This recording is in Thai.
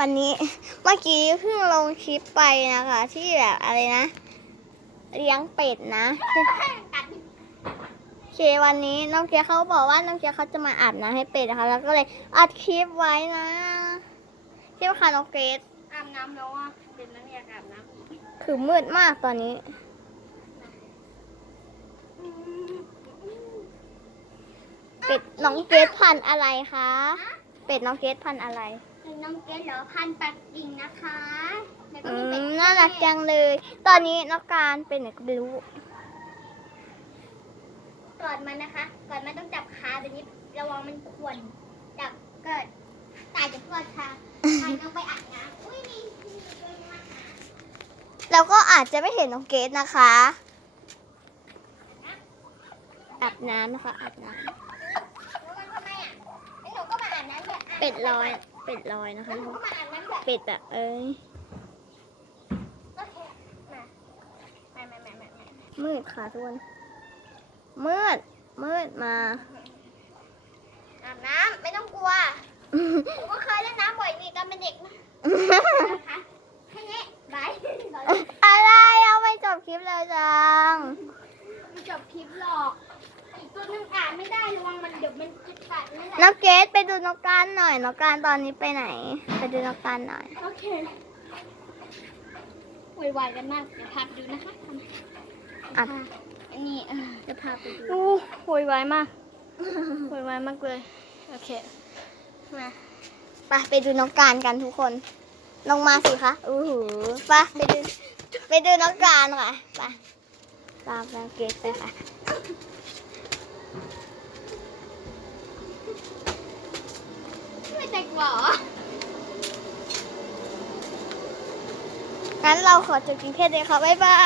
วันนี้เมื่อกี้เพิ่งลงคลิปไปนะคะ ที่แบบอะไรนะ เลี้ยงเป็ดนะโอเควันนี้น้องเกียร์เขาบอกว่าน้องเกียร์เขาจะมาอาบน้ำให้เป็ดนะคะ แล้วก็เลยอัดคลิปไว้นะคลิปค่ะน้องเกรซอาบน้ำแล้วอะเป็นนักเรียนอาบน้ำอีกคือมืดมากตอนนี้เป็ดน้องเกรซพันธุ์อะไรคะ เป็ดน้องเกรซพันธุ์อะไร เป็นน้องเกดเหรอพันปักกิ่งนะคะแล้วก็อืมีเป็ดมน่ารักจังเลย ตอนนี้น้องการเป็นไหนก็ไม่รู้ก่อนมันนะคะก่อนมันต้องจับขาแบบนี้ระวังมันขวนจับเกิดตายจะพอดค่ะใครต้องไปอาบน้ำอุ้ยมีมีเป็นมาหาแล้วก็อาจจะไม่เห็นน้องเกดนะคะอาบน้ำนะคะอาบน้แล้วมันทำไมอะแล้วหนูก็มาอาบน้ำแบบำเป็ดลอย เป็ดลอยนะคะแล้วหนูก็มาอาบน้ำแบบเป็ดแบบเอ้ยโอเคมามามามามามามืดค่ะทุกคนมืดมืดมาอาบน้ำไม่ต้องกลัวหนูก็เคยเล่นน้ำบ่อยนี่ตอนเป็นเด็กนะนะคะแค่นี้บายบายอะไรเอาไม่จบคลิปเลยจังไม่จบคลิปหรอกอีกตัวหนึงอ่านไม่ได้ระวังมันเดี๋ยวมันจะกัด นั่นแหละน้องเกดไปดูน้องการหน่อยน้องการตอนนี้ไปไหน ไปดูน้องการหน่อย โอเคไวๆกันมาก เดี๋ยวพาไปดูนะคะอะ อันนี้เออจะพาไปดูโอ้โวยวายมากโวยวายมากเลย โอเค มาไปไปดูน้องการกันทุกคน ลงมาสิคะอู้หูไปไปดู ไปดูน้องการค่ะไปตามน้องเกดไปค่ะ ไม่แต่กลัว เหรองั้นเราขอจบกินเพศเลยค่ะ บ๊ายบาย